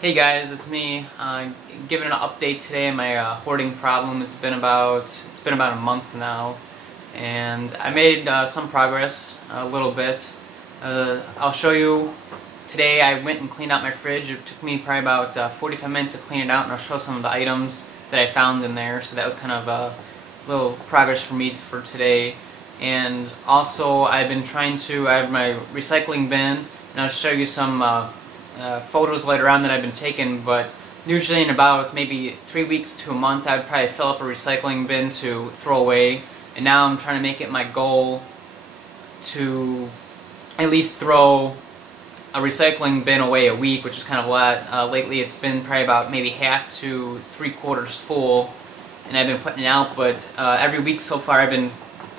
Hey guys, it's me. Giving an update today on my hoarding problem. It's been about a month now, and I made some progress, a little bit. I'll show you. Today I went and cleaned out my fridge. It took me probably about 45 minutes to clean it out, and I'll show some of the items that I found in there. So that was kind of a little progress for me for today. And also I've been trying to. I have my recycling bin, and I'll show you some photos later on that I've been taking, but usually in about maybe 3 weeks to a month I would probably fill up a recycling bin to throw away, and now I'm trying to make it my goal to at least throw a recycling bin away a week, which is kind of a lot. Lately it's been probably about maybe half to 3/4 full, and I've been putting it out, but every week so far I've been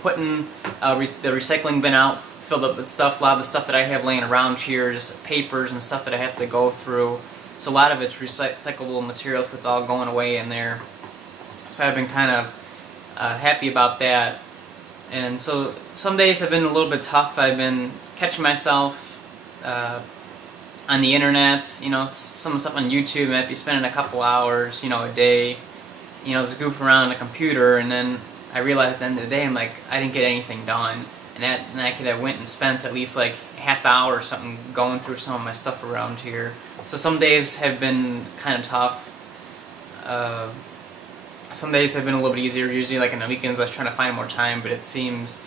putting the recycling bin out filled up with stuff. A lot of the stuff that I have laying around here is papers and stuff that I have to go through. So a lot of it's recyclable material, so it's all going away in there. So I've been kind of happy about that. And so some days have been a little bit tough. I've been catching myself on the internet, you know, some stuff on YouTube. I might be spending a couple hours, you know, a day, you know, just goofing around on the computer, and then I realized at the end of the day, I'm like, I didn't get anything done. And I could have went and spent at least like half hour or something going through some of my stuff around here. So some days have been kind of tough. Some days have been a little bit easier. Usually like on the weekends I was trying to find more time, but it seems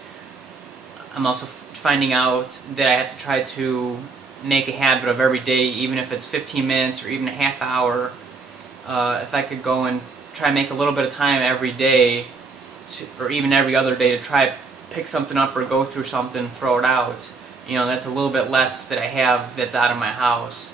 I'm also finding out that I have to try to make a habit of every day, even if it's 15 minutes or even a half hour. If I could go and try and make a little bit of time every day, or even every other day, to try pick something up or go through something, throw it out. You know, that's a little bit less that I have that's out of my house.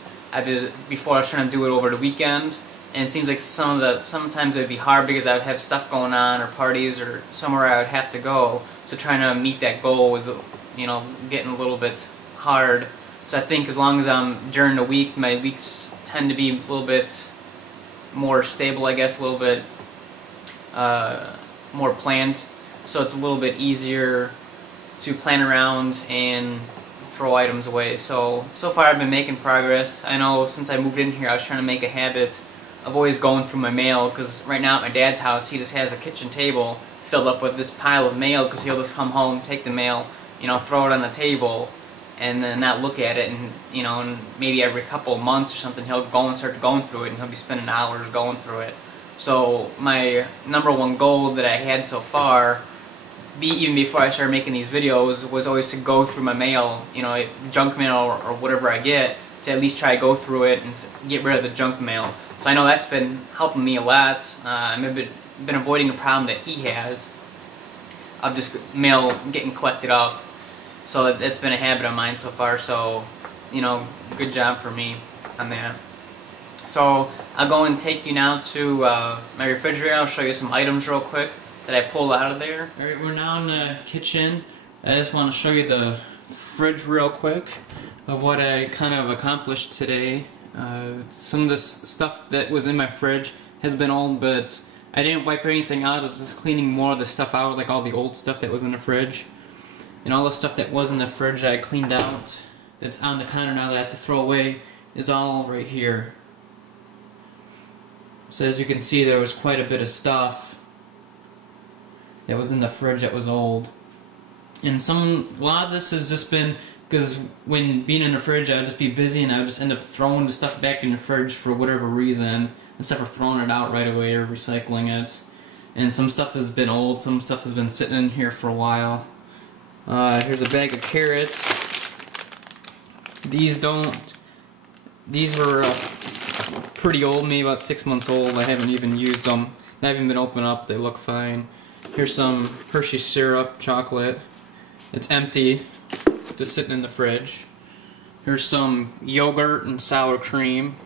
Before I was trying to do it over the weekend, and it seems like sometimes it would be hard because I would have stuff going on or parties or somewhere I would have to go. So trying to meet that goal was, you know, getting a little bit hard. So I think as long as I'm during the week, my weeks tend to be a little bit more stable, I guess, a little bit more planned. So it's a little bit easier to plan around and throw items away. So far I've been making progress. I know since I moved in here I was trying to make a habit of always going through my mail, because right now at my dad's house he just has a kitchen table filled up with this pile of mail, because he'll just come home, take the mail, you know, throw it on the table, and then not look at it, and you know, and maybe every couple of months or something he'll go and start going through it, and he'll be spending hours going through it. So my #1 goal that I had so far, even before I started making these videos, was always to go through my mail, you know, junk mail or whatever I get, to at least try to go through it and get rid of the junk mail. So I know that's been helping me a lot. I've been avoiding the problem that he has of just mail getting collected up. So that's been a habit of mine so far. So, you know, good job for me on that. So I'll go and take you now to my refrigerator. I'll show you some items real quick that I pulled out of there. Alright, we're now in the kitchen. I just want to show you the fridge real quick of what I kind of accomplished today. Some of the stuff that was in my fridge has been old, but I didn't wipe anything out. I was just cleaning more of the stuff out, like all the old stuff that was in the fridge. And all the stuff that was in the fridge that I cleaned out, that's on the counter now that I have to throw away, is all right here. So as you can see, there was quite a bit of stuff that was in the fridge that was old. And a lot of this has just been because when being in the fridge, I would just be busy and I would just end up throwing the stuff back in the fridge for whatever reason, instead of throwing it out right away or recycling it. And some stuff has been old, some stuff has been sitting in here for a while. Here's a bag of carrots. These were pretty old, maybe about 6 months old. I haven't even used them. They haven't been opened up. They look fine. Here's some Hershey syrup chocolate. It's empty, just sitting in the fridge. Here's some yogurt and sour cream.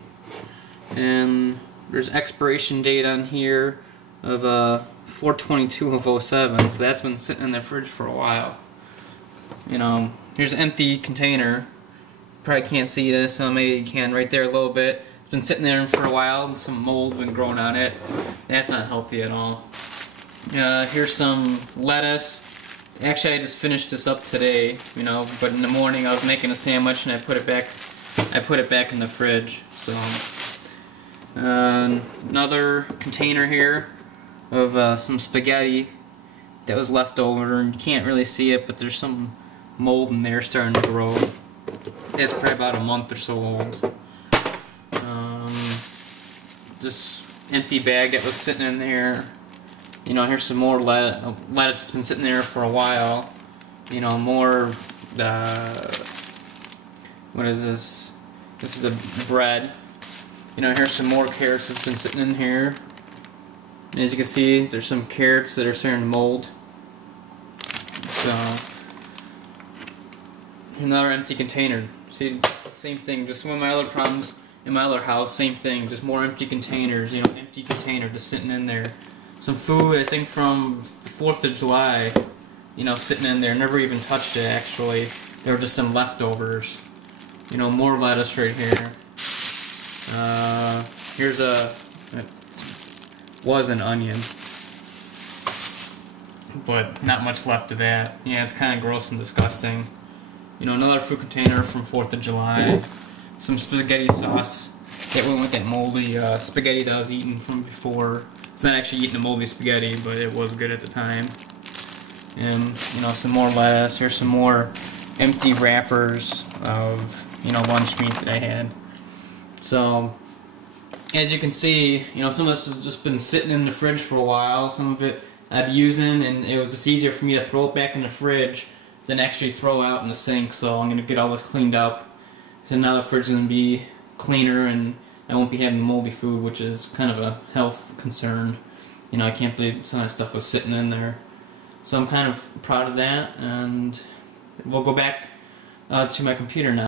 And there's expiration date on here of 4/22 of 07. So that's been sitting in the fridge for a while. You know, here's an empty container. Probably can't see this, so maybe you can right there a little bit. It's been sitting there for a while, and some mold been growing on it. That's not healthy at all. Here's some lettuce. Actually, I just finished this up today, you know, but in the morning I was making a sandwich and I put it back in the fridge. So Another container here of some spaghetti that was left over, and you can't really see it, but there's some mold in there starting to grow. It's probably about a month or so old. This empty bag that was sitting in there. You know, here's some more lettuce that's been sitting there for a while. You know, more, what is this? This is a bread. You know, here's some more carrots that's been sitting in here. And as you can see, there's some carrots that are starting to mold. So, another empty container. See, same thing, just one of my other problems in my other house, same thing, just more empty containers, you know, empty container just sitting in there. Some food, I think from the 4th of July, you know, sitting in there, never even touched it actually. There were just some leftovers. You know, more lettuce right here. Here's it was an onion, but not much left of that. Yeah, it's kind of gross and disgusting. You know, another food container from 4th of July. Some spaghetti sauce that went with that moldy spaghetti that I was eating from before. It's not actually eating the moldy spaghetti, but it was good at the time. And, you know, some more lettuce. Here's some more empty wrappers of, you know, lunch meat that I had. So, as you can see, you know, some of this has just been sitting in the fridge for a while. Some of it I'd be using, and it was just easier for me to throw it back in the fridge than actually throw out in the sink. So I'm going to get all this cleaned up. So now the fridge is going to be cleaner, and I won't be having moldy food, which is kind of a health concern. You know, I can't believe some of that stuff was sitting in there. So I'm kind of proud of that, and we'll go back to my computer now.